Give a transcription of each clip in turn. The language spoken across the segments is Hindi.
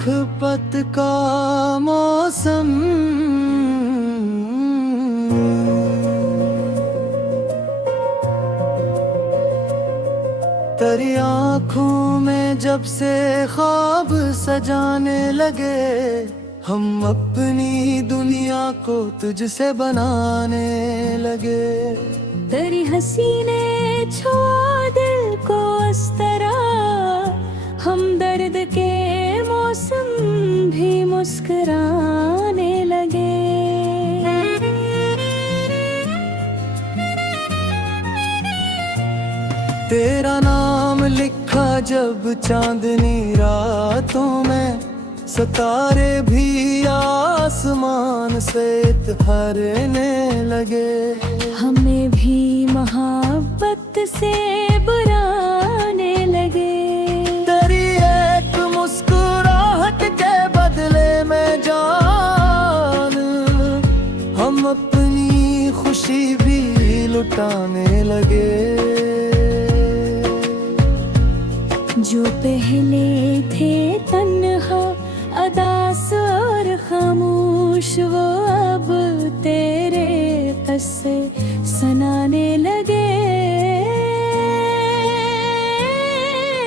लखपत का मौसम, तेरी आँखों में जब से ख्वाब सजाने लगे, हम अपनी दुनिया को तुझसे बनाने लगे। तेरी हंसी ने छुआ दिल को इस तरह, हम दर्द के मौसम भी मुस्कुराने लगे। तेरा नाम लिखा जब चांदनी रातों में, सितारे भी आसमान से ठहरने लगे। हमें भी मोहब्बत से बुलाने लगे। तेरी एक मुस्कुराहट के बदले में जान, हम अपनी खुशी भी लुटाने लगे। जो पहले थे तन्हा, अदास और खामोश, वो अब तेरे किस्से सुनाने लगे।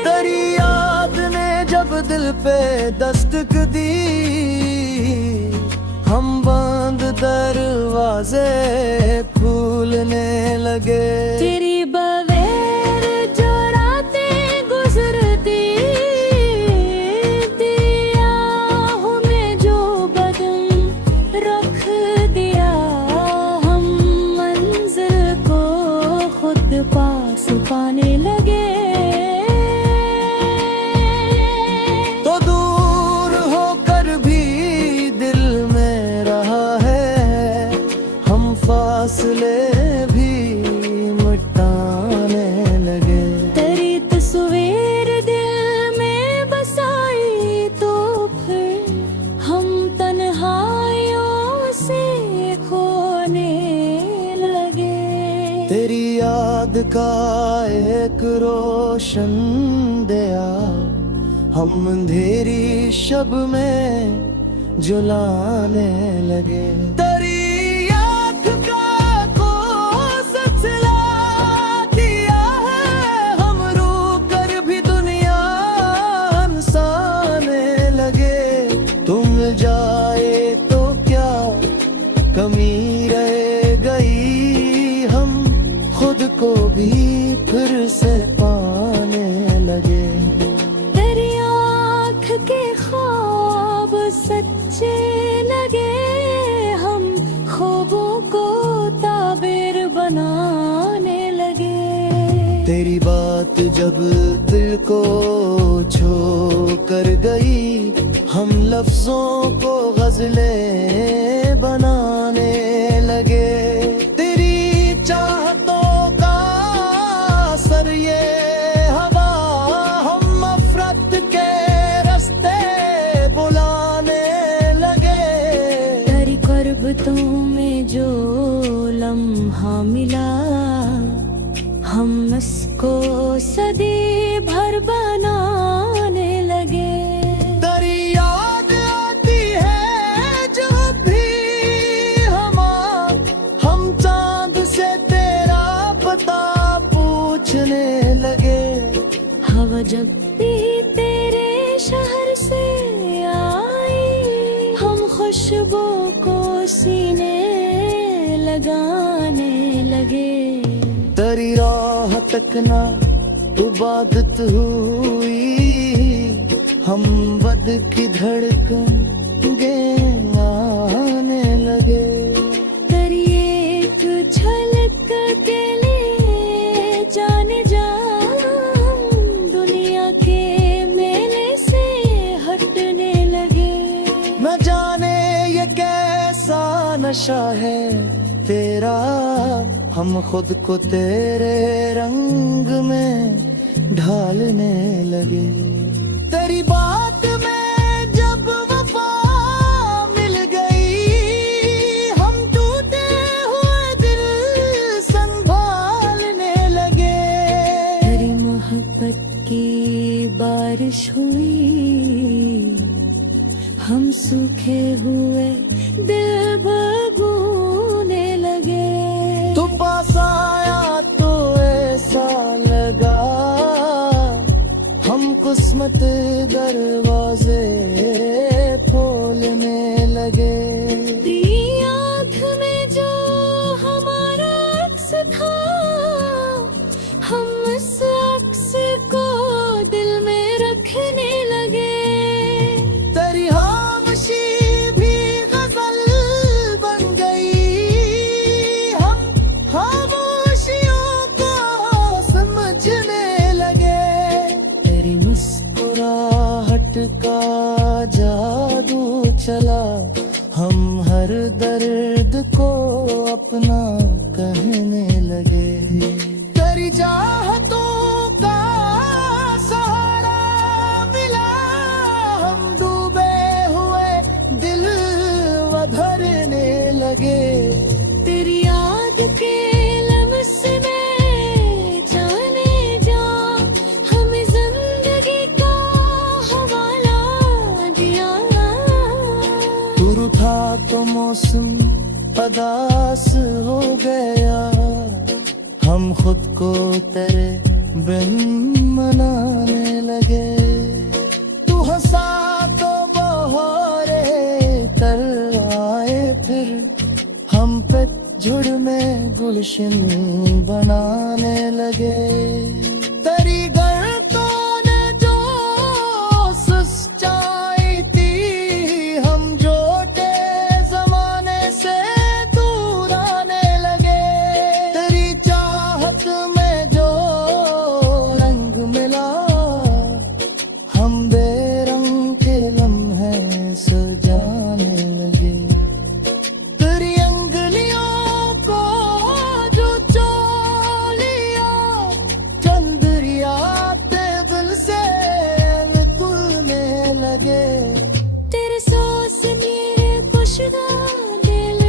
तेरी याद ने जब दिल पे दस्तक दी, हम बंद दरवाजे खोलने लगे। तेरी बगैर जो रातें गुजरती, दियाहों में जो बदन रख दिया, हम मंजिल को खुद पास पाने लगे। तो दूर होकर भी दिल में रहा है, हम फासले भी मिटाने लगे। तेरी तस्वीर दिल में बसाई तो फिर हम तन्हाइयों से खोने लगे। तेरी याद का एक रोशन दिया, हम अंधेरी शब में जुलाने लगे। तेरी याद का कोस सिला दिया है, हम रो कर भी दुनिया हंसाने लगे। तुम जाए तो क्या कमी रह गई, हम खुद को भी फिर से पाने लगे। तेरी आँख के ख्वाब सच्चे लगे, हम ख्वाबों को ताबीर बनाने लगे। तेरी बात जब दिल को छू कर गई, हम लफ्जों को गजलें बनाने लगे। तेरी चाहतों का असर ये हवा, हम नफरत के रास्ते बुलाने लगे। तेरी कुर्बतों में जो लम्हा मिला, हम उसको सदी भर बनाने लगे। तेरी याद आती है जब भी हम चांद से तेरा पता पूछने लगे। हवा जब भी तेरे शहर से आई, हम खुशबू को सीने लगाने लगे। तेरी राह तक ना इबादत हुई, हम बद की धड़कन गे आने लगे। तेरी एक झलक के लिए जाने जा, हम दुनिया के मेले से हटने लगे। न जाने ये कैसा नशा है तेरा, हम खुद को तेरे रंग में ढालने लगे। तेरी बात में जब वफा मिल गई, हम टूटे हुए दिल संभालने लगे। तेरी मोहब्बत की बारिश हुई, सूखे हुए दिल बगूने लगे। तू पास आया तो ऐसा लगा हम किस्मत दरवाजे खोलने लगे। तेरी आँख में जो हमारा अक्स था, हम उस अक्स को दिल में रखने लगे। तेरी खामोशी भी गजल बन गई, हम खामोशियों को समझने लगे। तेरी मुस्कुराहट का जादू चला, हम हर दर्द को अपना कहने लगे। तेरी चाहतों का सहारा मिला, हम डूबे हुए दिल वधरने लगे। तेरी याद के लम्स में जाने जा, हमें जिंदगी का हवाला दिया। तू रूठा तो मौसम अदास हो गया, हम खुद को तेरे बिन मनाने लगे। तू हंसा तो बहारे तर आए, फिर हम पे झुड़ में गुलशन बनाने लगे। तेरी गर्दों ने जो सच्चाई थी, हम जोटे जमाने से दूर आने लगे। तेरी चाहत में जो रंग मिला, हम बेरंग के लम्हे सजाने लगे। तेरी अंगलियों को जो चोलिया, चंद्रिया दिल से निकलने लगे। तेरे सांस मेरे खुशगा दिल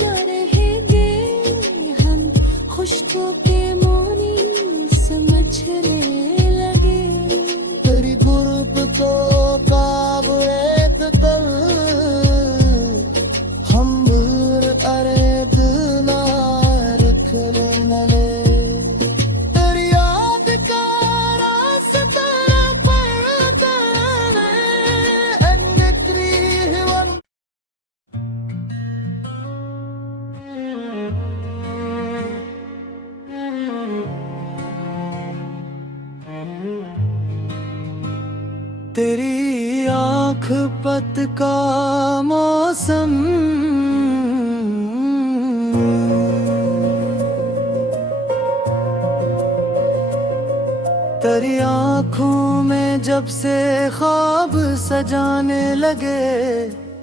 जा रहेंगे, हम खुशबू के मोनी समझने लगे। तेरी गुर्बतों का बुरेद तल, हम अरेद ना रखने लगे। तेरी याद का रास्ता पड़ता है, निकली वन। तेरी आँख पत का मौसम, तेरी आँखों में जब से ख्वाब सजाने लगे,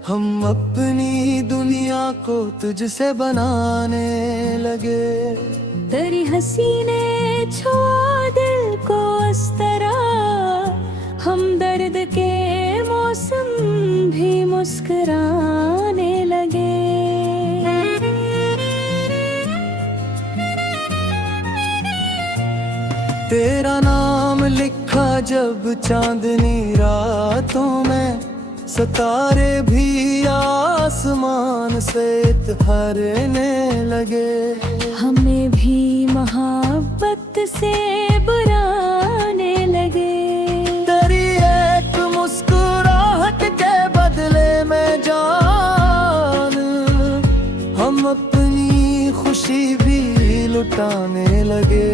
हम अपनी दुनिया को तुझसे बनाने लगे। तेरी हंसी ने छुआ दिल को इस तरह, हम दर्द के मौसम भी मुस्कुराने लगे। तेरा नाम लिखा जब चांदनी रातों में, सितारे भी आसमान से इतहारने लगे। हमें भी मोहब्बत से बुलाने लगे। तेरी एक मुस्कुराहट के बदले में जान, हम अपनी खुशी भी लुटाने लगे।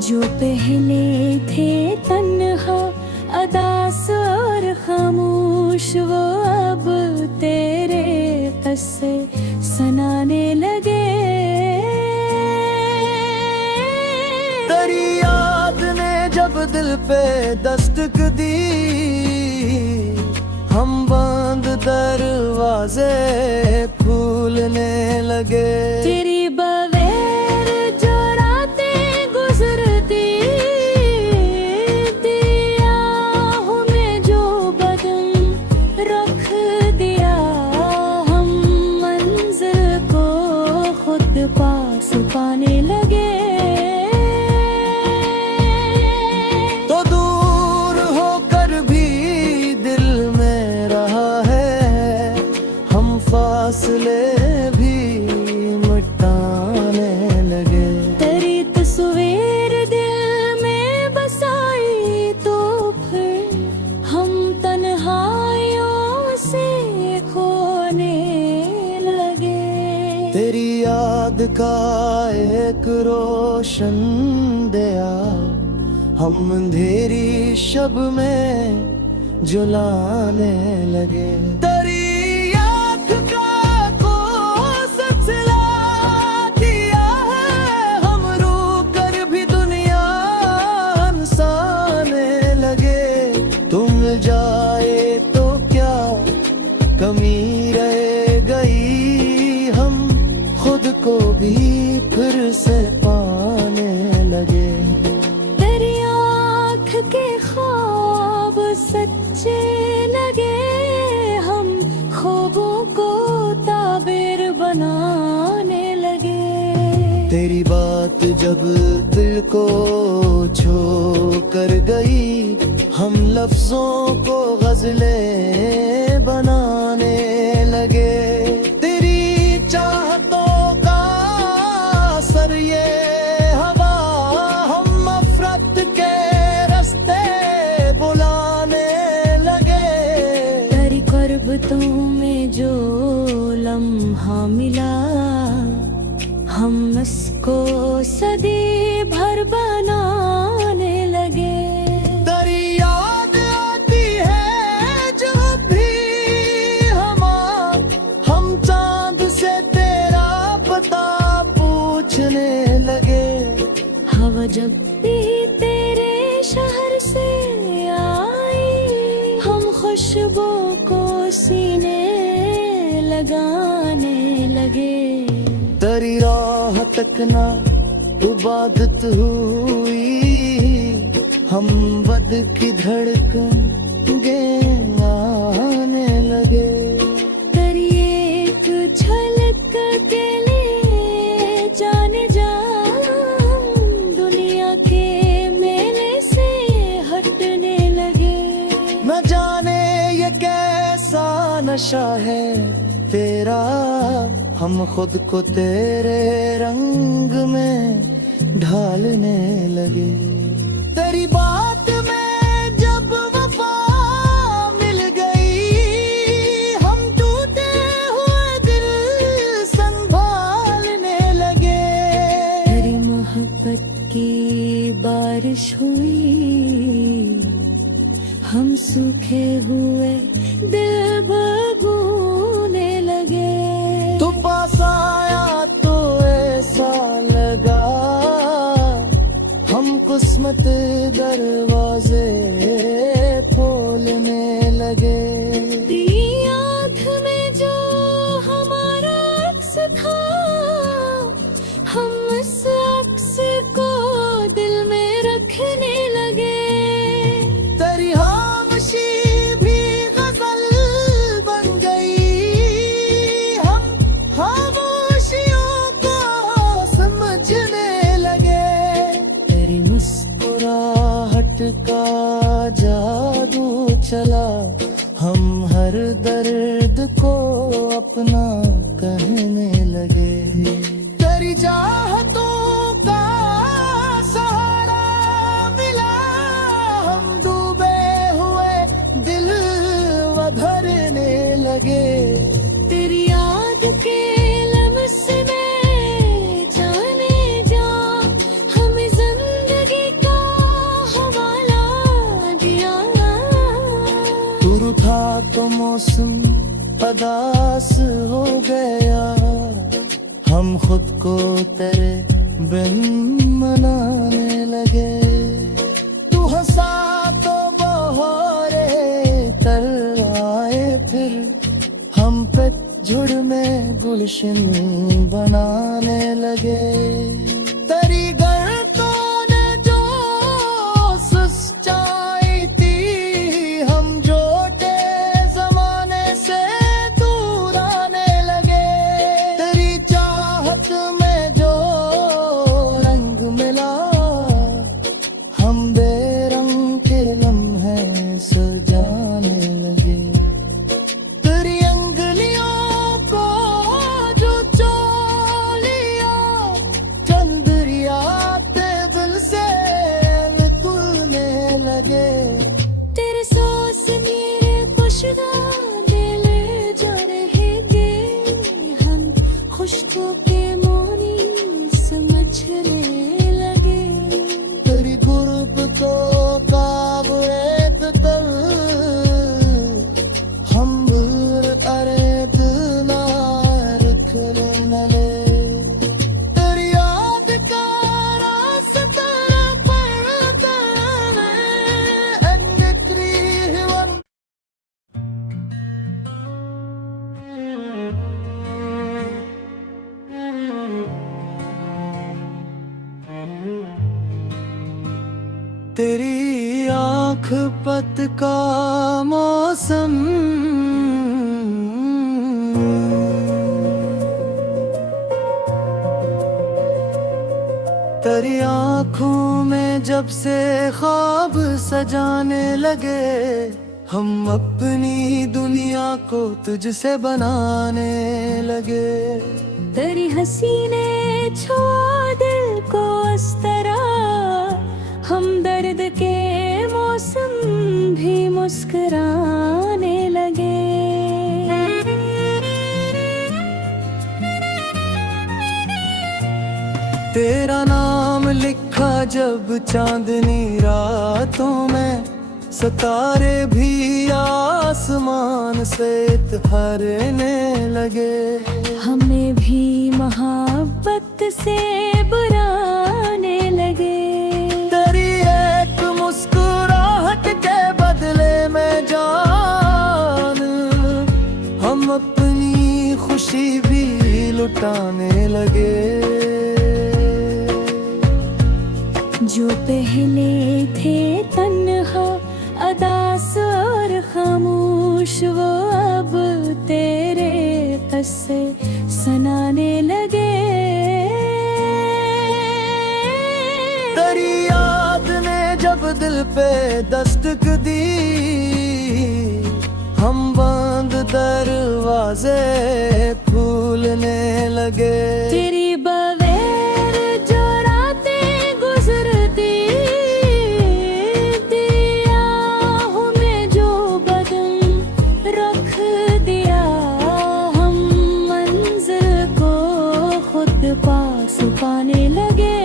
जो पहले थे तन्हा, अदास और खामोश, वो अब तेरे किस्से सुनाने लगे। तेरी याद ने जब दिल पे दस्तक दी, हम बंद दरवाजे खोलने लगे। तेरी बगैर जो रातें गुजरती, दिया हमें जो बदन रख दिया, हम मंजिल को खुद पास पाने लगे। तो दूर होकर भी याद का एक रोशन दया हम अंधेरी शब में जुलाने लगे। तेरी आँख का कोस सिला दिया है, हम रो कर भी दुनिया हंसाने लगे। तुम जाए तो क्या कमी रह गई, हम खुद को भी फिर से पाने लगे। तेरी आँख के ख्वाब सच्चे लगे, हम ख्वाबों को ताबीर बनाने लगे। तेरी बात जब दिल को छू कर गई, हम लफ्जों को गजलें बनाने लगे। तेरी चाहतों का असर ये हवा, हम नफरत के रास्ते बुलाने लगे। तेरी कुर्बतों में जो लम्हा मिला, हम उसको सदी भर बनाने लगे। तेरी याद आती है जब भी हम चांद से तेरा पता पूछने लगे। हवा जब भी तेरे शहर से आई, हम खुशबू को सीने लगाने लगे। तेरी राह तक ना इबादत हुई, हम बद की धड़कन गे आने लगे। तेरी एक झलक के लिए जाने जा, हम दुनिया के मेले से हटने लगे। न जाने ये कैसा नशा है तेरा, हम खुद को तेरे रंग में ढालने लगे। तेरी बात में जब वफा मिल गई, हम टूटे हुए दिल संभालने लगे। तेरी मोहब्बत की बारिश हुई, हम सूखे हुए दिल बबूने लगे। तू पास आया तो ऐसा लगा, हम किस्मत दरवाजे खोलने लगे। तेरी आँख में जो हमारा अक्स था, हम उस अक्स को दिल में रखने लगे। तेरी खामोशी भी गजल बन गई, हम खामोशियों को समझने लगे। तेरी मुस्कुराहट का जादू चला, हम हर दर्द को अपना कहने लगे। तेरी चाहतों का सहारा मिला, हम डूबे हुए दिल भरने लगे। तेरी याद के लम्स में जाने जा, हमें जिंदगी का हवाला दिया। तू रूठा तो मौसम अदास हो गया, हम खुद को तेरे बिन मनाने लगे। तू हंसा तो बहारे तर आए, फिर हम पे झुड़ में गुलशन बनाने लगे। तेरी गर्दों ने जो सच्चाई थी, हम जोटे जमाने से दूर आने लगे। तेरी चाहत में जो रंग मिला, हम बेरंग के लम्हे सजाने लगे। तेरी अंगुलियों को जो चो लिया, चल पत का मौसम, तेरी आँखों में जब से ख्वाब सजाने लगे, हम अपनी दुनिया को तुझसे बनाने लगे। तेरी हंसी ने छुआ दिल को इस तरह, हम दर्द के मौसम भी मुस्कुराने लगे। तेरा नाम लिखा जब चांदनी रातों में, सितारे भी आसमान से इतहारने लगे। हमें भी मोहब्बत से बुलाने लगे। तेरी एक मुस्कुराहट के बदले में जान, हम अपनी खुशी भी लुटाने लगे। जो पहले थे तन्हा, अदास और खामोश, वो अब तेरे किस्से सुनाने लगे। तेरी याद ने जब दिल पे दस्तक दी, हम बंद दरवाजे खोलने लगे। तेरी बगैर जो रातें गुजरती, दिया हमें जो बदन रख दिया, हम मंजिल को खुद पास पाने लगे।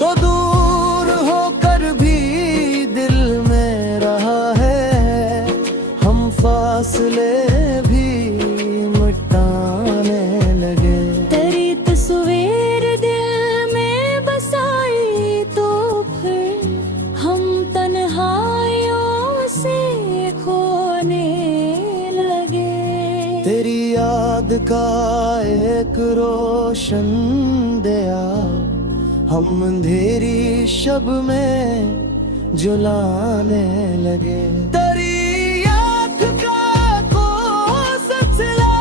तो दूर होकर भी दिल में रहा है, हम फासले भी मिटाने लगे। तेरी तस्वीर दिल में बसाई तो फिर हम तन्हाइयों से खोने लगे। तेरी याद का एक रोशन दिया, हम अंधेरी शब में जुलाने लगे। तेरी याद का कोस सिला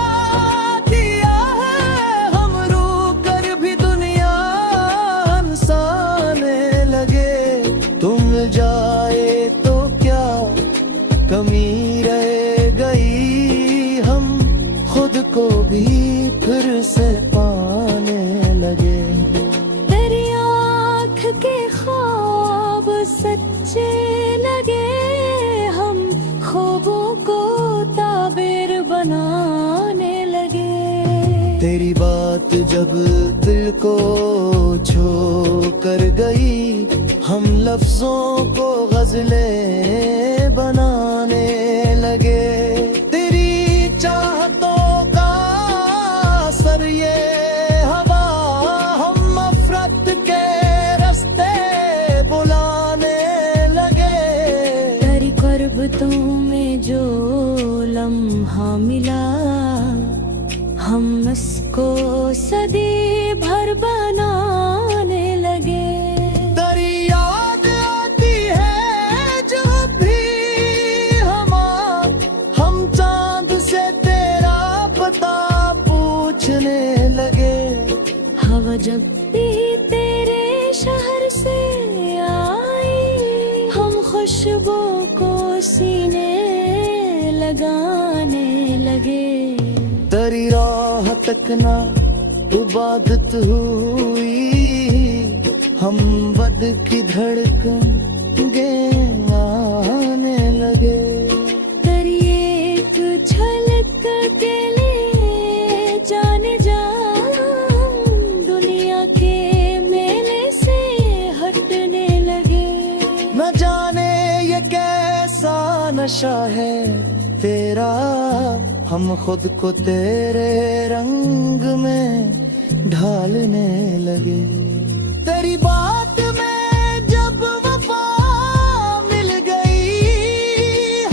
दिया है, हम रो कर भी दुनिया हंसाने लगे। तुम जाए तो क्या कमी रह गई, हम खुद को भी फिर से पाने लगे। तेरी आँख के ख्वाब सच्चे लगे, हम ख्वाबों को ताबीर बनाने लगे। तेरी बात जब दिल को छू कर गई, हम लफ्जों को गजलें बनाने लगे। तेरी चाहतों का असर ये हवा, हम नफरत के रास्ते बुलाने लगे। तेरी कुर्बतों में जो लम्हा मिला, हम इसको सदी भर बनाने लगे। तेरी याद आती है जब भी हम चांद से तेरा पता पूछने लगे। हवा जब भी तेरे शहर से आई, हम खुशबू को सीने लगाने लगे। तेरी राह तक ना इबादत हुई, हम बद की धड़कन गे आने लगे। तेरी एक झलक के लिए जाने जा, दुनिया के मेले से हटने लगे। न जाने ये कैसा नशा है तेरा, हम खुद को तेरे रंग में ढालने लगे। तेरी बात में जब वफा मिल गई,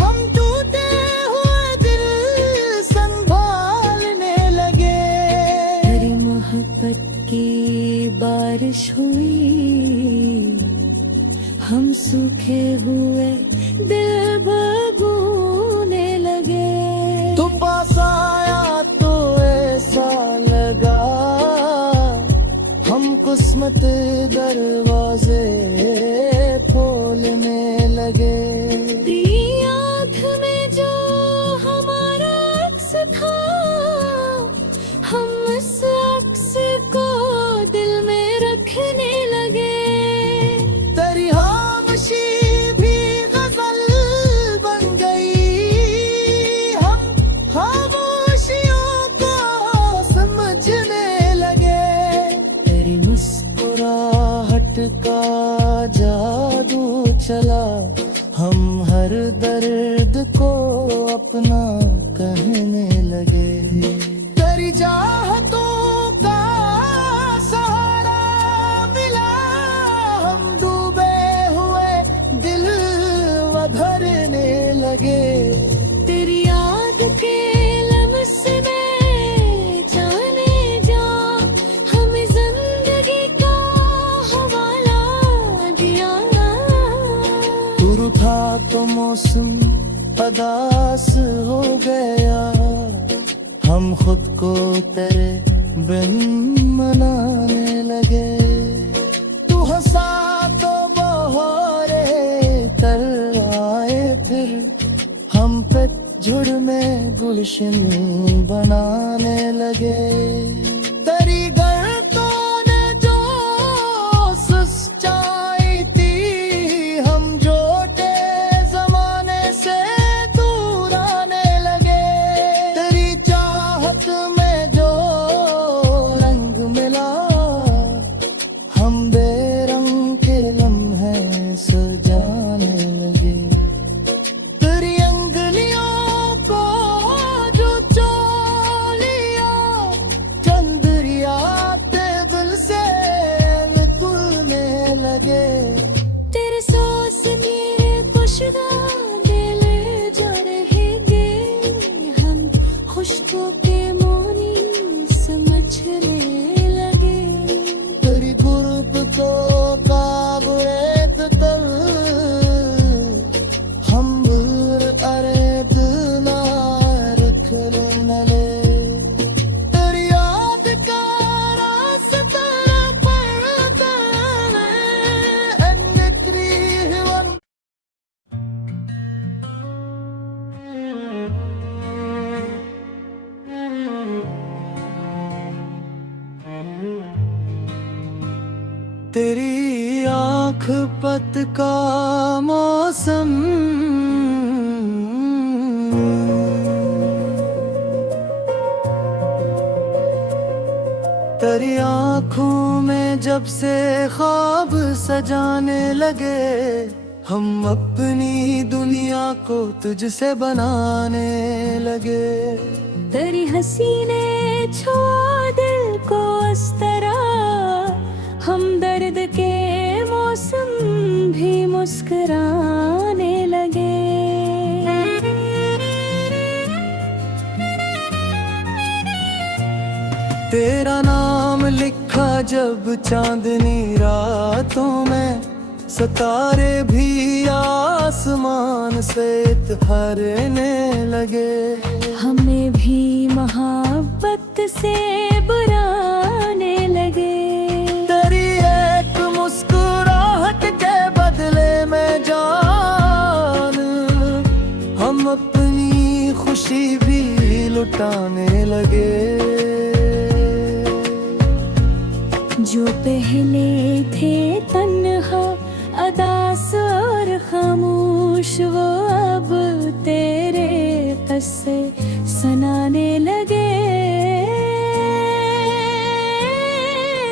हम टूटे हुए दिल संभालने लगे। तेरी मोहब्बत की बारिश हुई, हुए दिल बबूने लगे। तू पास आया तो ऐसा लगा हम किस्मत दरवाजे खोलने लगे। तेरी आँख में जो हमारा अक्स था, हम उस अक्स को दिल में रखने लगे। तेरी खामोशी भी गजल बन गई, हम खामोशियों को समझने लगे। तेरी मुस्कुराहट का जादू चला, हम हर दर्द को अपना कहने लगे। तेरी चाहतों का सहारा मिला, हम डूबे हुए दिल वधरने लगे। तेरी याद के लम्स में जाने जा, हमें जिंदगी का हवाला दिया। तू रूठा तो मौसम अदास हो गया, हम खुद को तेरे बिन मनाने लगे। तू हंसा तो बहारे तर आए, फिर हम पे झुड़ में गुलशन बनाने लगे। तेरी गर्दों ने जो सच्चाई थी, हम जोटे जमाने से दूर आने लगे। तेरी चाहत में जो रंग मिला, हम बेरंग के लम्हे सजाने लगे। तेरी अंगलियों को जो चोलिया, चंद्रिया दिल से निकलने लगे। तेरे सांस मेरे खुशगा दिल जा रहेंगे, हम खुशबू के मोनी समझने लगे। तेरी गुर्बत का बुरेत तल, हम बुर अरेब ना रखने लगे। तेरी याद का रास्ता पड़ता है निकरी। तेरी आँख पत का मौसम, तेरी आँखों में जब से ख्वाब सजाने लगे, हम अपनी दुनिया को तुझसे बनाने लगे। तेरी हंसी ने छुआ दिल को इस तरह, हम दर्द के मौसम भी मुस्कुराने लगे। तेरा नाम लिखा जब चांदनी रातों में, सितारे भी आसमान से इतहारने लगे। हमें भी मोहब्बत से बुलाने लगे। तेरी एक मुस्कुराहट के बदले में जान, हम अपनी खुशी भी लुटाने लगे। जो पहले थे तन्हा, अदास और खामोश, वो अब तेरे किस्से सुनाने लगे।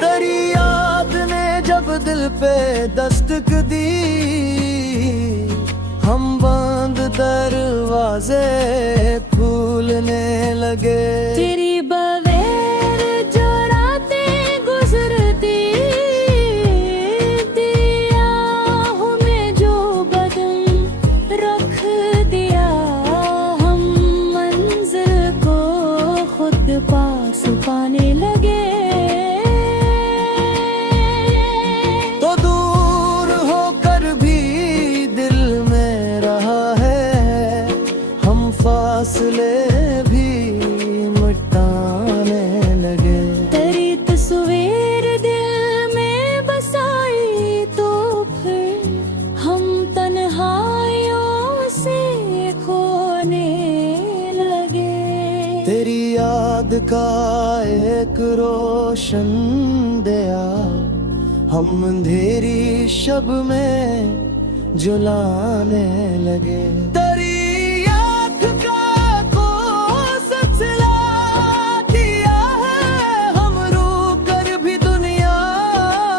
तेरी याद ने जब दिल पे दस्तक दी, हम बंद दरवाजे खोलने लगे। तेरी बगैर जो रातें गुजरती, दियाहों में जो बदन रख दिया, हम मंजिल को खुद पास पाने लगे। तो दूर होकर भी दिल में याद का एक रोशन दया, हम अंधेरी शब में जुलाने लगे। तेरी याद का को सिलसिला दिया है, हम रो कर भी दुनिया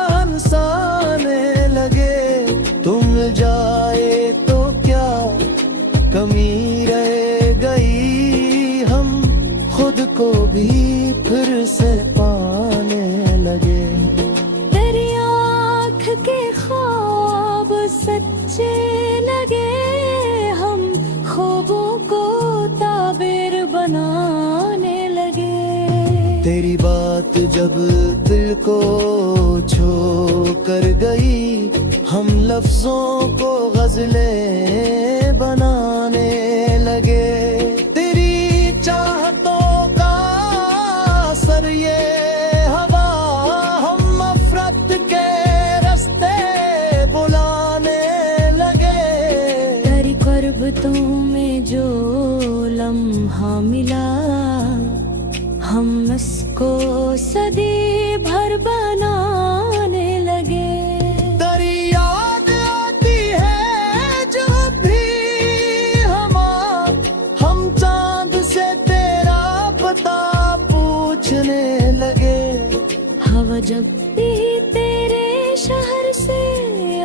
हंसाने लगे। तुम जाए तो क्या कमी रह गई, हम खुद को भी फिर से पाने लगे। तेरी आँख के ख्वाब सच्चे लगे, हम ख्वाबों को ताबीर बनाने लगे। तेरी बात जब दिल को छू कर गई, हम लफ्जों को गजलें बनाने लगे। तेरी चाहतों का असर ये हवा, हम नफरत के रास्ते बुलाने लगे। तेरी कुर्बतों में जो लम्हा मिला, हम उसको सदी भर बनाने लगे। तेरी याद आती है जब भी हम चांद से तेरा पता पूछने लगे। हवा जब भी तेरे शहर से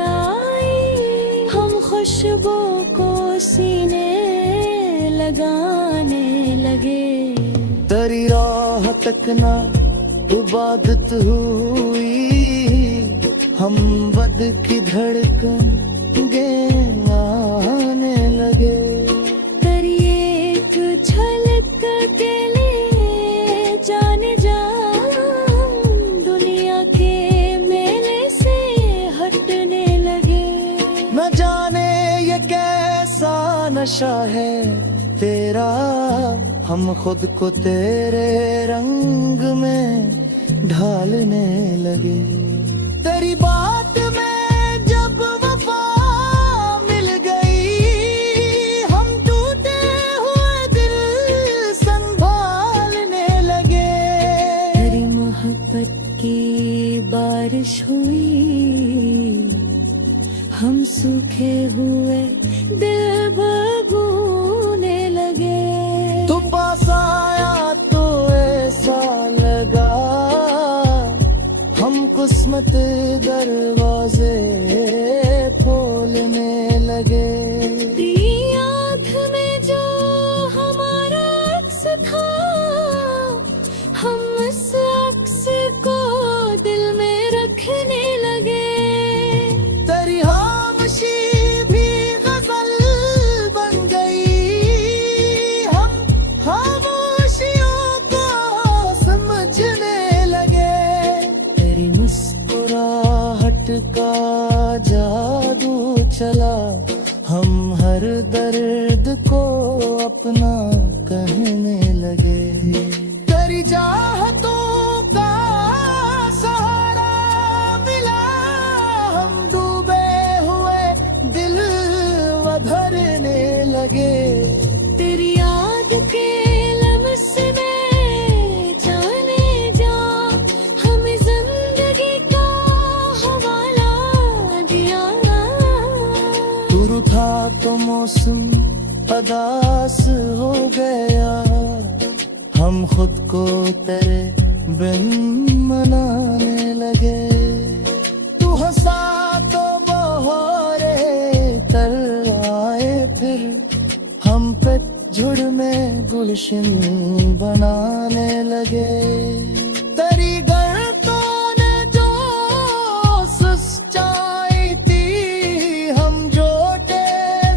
आई, हम खुशबू को सीने लगाने लगे। तेरी राह तक ना इबादत हुई, हम बद की धड़कन गे आने लगे। तेरी एक झलक के लिए जाने जा, हम दुनिया के मेले से हटने लगे। न जाने ये कैसा नशा है तेरा, हम खुद को तेरे रंग में ढालने लगे। तेरी बात में जब वफा मिल गई, हम टूटे हुए दिल संभालने लगे। तेरी मोहब्बत की बारिश हुई, हम सूखे हुए दिल बबूने लगे। तू पास आया तो ऐसा लगा, हम किस्मत दरवाजे खोलने लगे। तेरी आँख में जो हमारा अक्स था, हम उस अक्स को दिल में रखने लगे। तेरी खामोशी भी गजल बन गई, हम खामोशियों को समझने लगे। तेरी मुस्कुराहट का जादू चला, हम हर दर्द को अपना कहने लगे। तेरी चाहतों का सहारा मिला, हम डूबे हुए दिल वधरने लगे। तेरी याद के लम्स में जाने जा, हमें जिंदगी का हवाला दिया। तू रूठा तो मौसम अदास हो गया, हम खुद को तेरे बिन मनाने लगे। तू हंसा तो बहारे तर आए, फिर हम पे झुड़ में गुलशन बनाने लगे। तेरी गर्दों ने जो सच्चाई थी, हम जोटे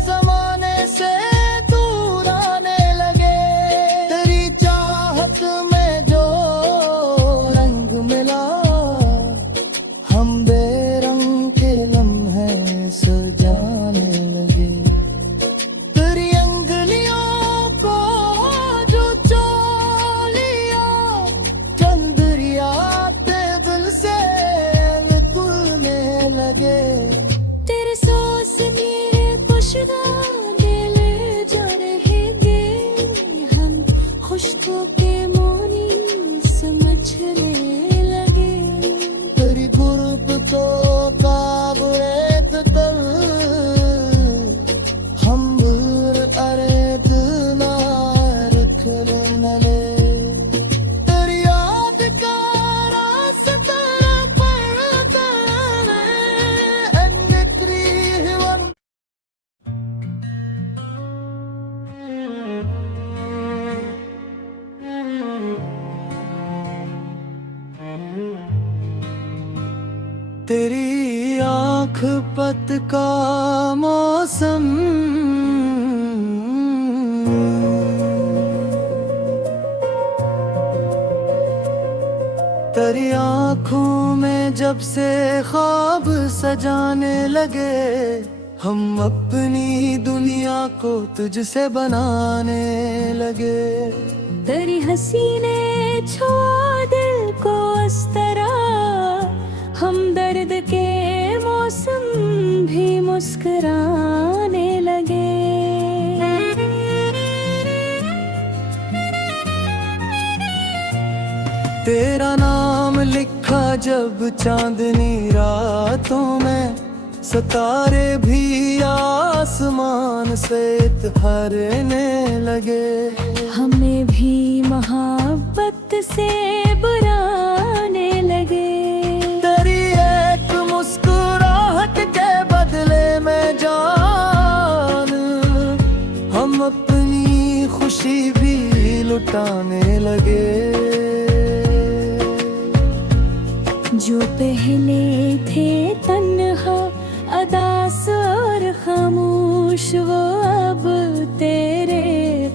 जमाने से दूर आने लगे। तेरी चाहत में जो रंग मिला, हम बेरंग के लम्हे सजाने लगे। तेरी अंगलियों को जो चोलिया, चंद्रिया टेबल से निकलने लगे। तेरे सोच मेरे खुशगा ले जा रहेंगे, हम खुशबू के मोनी पूछने लगे। तेरी गुर्ब तो काबरेत तल हम अरे दिलना रखने नले तेरी याद का रास्ता पड़ता है निकरी हिवन तेरी आँख पत का मौसम तेरी आँखों में जब से ख्वाब सजाने लगे हम अपनी दुनिया को तुझसे बनाने लगे। तेरी हंसी ने छुआ दिल को इस तरह हम दर्द के मौसम भी मुस्कुराने लगे। तेरा नाम लिखा जब चांदनी रातों में सितारे भी आसमान से ठहरने लगे। हमें भी मोहब्बत से बुलाने लगे। तेरी एक मुस्कुराहट के बदले में जान हम अपनी खुशी भी लुटाने लगे। जो पहले थे तन्हा अदास और खामोश वो अब तेरे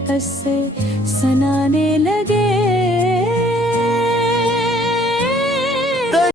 किस्से सुनाने